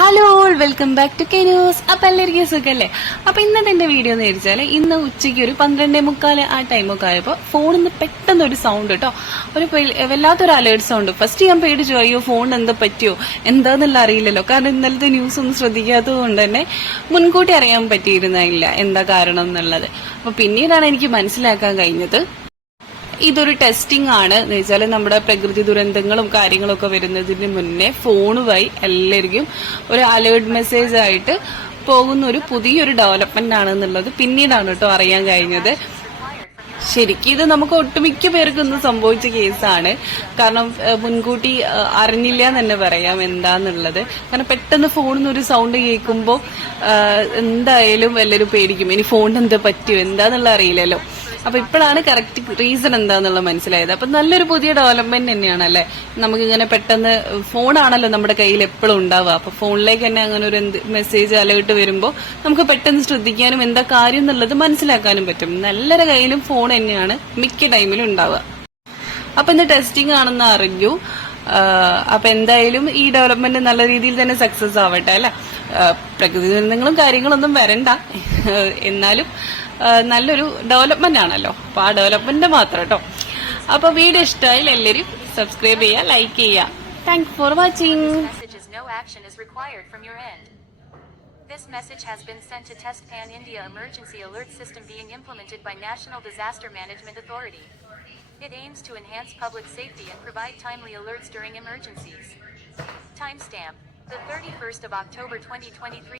Hello all welcome back to K news. അപ്പൊ എല്ലാവർക്കും സുഖല്ലേ? അപ്പൊ ഇന്നത്തെ എന്റെ വീഡിയോ എന്ന് വെച്ചാല് ഇന്ന് ഉച്ചയ്ക്ക് ഒരു 12:45 ആ ടൈമൊക്കെ ആയപ്പോ ഫോണിൽ നിന്ന് പെട്ടെന്ന് ഒരു സൗണ്ട് കേട്ടോ, ഒരു വല്ലാത്തൊരു അലേർട്ട് സൗണ്ട്. ഫസ്റ്റ് ഞാൻ പേടിച്ചു, അയ്യോ ഫോണിന് എന്താ പറ്റിയോ എന്താന്നുള്ള അറിയില്ലല്ലോ, കാരണം ഇന്നലത്തെ ന്യൂസ് ഒന്നും ശ്രദ്ധിക്കാത്തത് കൊണ്ട് തന്നെ മുൻകൂട്ടി അറിയാൻ പറ്റിയിരുന്നില്ല എന്താ കാരണം എന്നുള്ളത്. അപ്പൊ പിന്നീടാണ് എനിക്ക് മനസ്സിലാക്കാൻ കഴിഞ്ഞത് ഇതൊരു ടെസ്റ്റിംഗ് ആണ് എന്ന് വെച്ചാൽ നമ്മുടെ പ്രകൃതി ദുരന്തങ്ങളും കാര്യങ്ങളൊക്കെ വരുന്നതിന് മുന്നേ ഫോണുമായി എല്ലാവർക്കും ഒരു അലേർട്ട് മെസ്സേജ് ആയിട്ട് പോകുന്ന ഒരു പുതിയൊരു ഡെവലപ്മെന്റ് ആണ് എന്നുള്ളത് പിന്നീടാണ് കേട്ടോ അറിയാൻ കഴിഞ്ഞത്. ശരിക്കും ഇത് നമുക്ക് ഒട്ടുമിക്ക പേർക്കൊന്നും സംഭവിച്ച കേസാണ്. കാരണം മുൻകൂട്ടി അറിഞ്ഞില്ല എന്ന് തന്നെ പറയാം എന്താന്നുള്ളത്. കാരണം പെട്ടെന്ന് ഫോണിൽ നിന്ന് ഒരു സൗണ്ട് കേൾക്കുമ്പോൾ എന്തായാലും എല്ലാവരും പേടിക്കും, ഇനി ഫോണിന് എന്താ പറ്റിയോ എന്താന്നുള്ള അറിയില്ലല്ലോ. അപ്പൊ ഇപ്പോഴാണ് കറക്റ്റ് റീസൺ എന്താന്നുള്ള മനസ്സിലായത്. അപ്പൊ നല്ലൊരു പുതിയ ഡെവലപ്മെന്റ് തന്നെയാണ് അല്ലെ. നമുക്കിങ്ങനെ പെട്ടെന്ന് ഫോണാണല്ലോ നമ്മുടെ കയ്യിൽ എപ്പോഴും ഉണ്ടാവുക. അപ്പൊ ഫോണിലേക്ക് തന്നെ അങ്ങനെ ഒരു മെസ്സേജ് അലേർട്ട് വരുമ്പോൾ നമുക്ക് പെട്ടെന്ന് ശ്രദ്ധിക്കാനും എന്താ കാര്യം എന്നുള്ളത് മനസ്സിലാക്കാനും പറ്റും. എല്ലാവരുടെ കയ്യിലും ഫോൺ തന്നെയാണ് മിക്ക ടൈമിലും ഉണ്ടാവുക. അപ്പൊ ഇന്ന് ടെസ്റ്റിംഗ് ആണെന്ന് അറിഞ്ഞു. അപ്പൊ എന്തായാലും ഈ ഡെവലപ്മെന്റ് നല്ല രീതിയിൽ തന്നെ സക്സസ് ആവട്ടെ അല്ലെ. പ്രകൃതി ദുരന്തങ്ങളും കാര്യങ്ങളൊന്നും വരണ്ട, എന്നാലും നല്ലൊരു ഡെവലപ്മെന്റ് ആണല്ലോ. അപ്പൊ ആ ഡെവലപ്മെന്റ് മാത്രം കേട്ടോ. അപ്പൊ വീഡിയോ ഇഷ്ടമായാൽ എല്ലാവരും സബ്സ്ക്രൈബ് ചെയ്യുക, ലൈക്ക് ചെയ്യുക. Thanks for watching. This message has been sent to test Pan India emergency alert system being implemented by National Disaster Management Authority. It aims to enhance public safety and provide timely alerts during emergencies. Timestamp: the 31st of October 2023.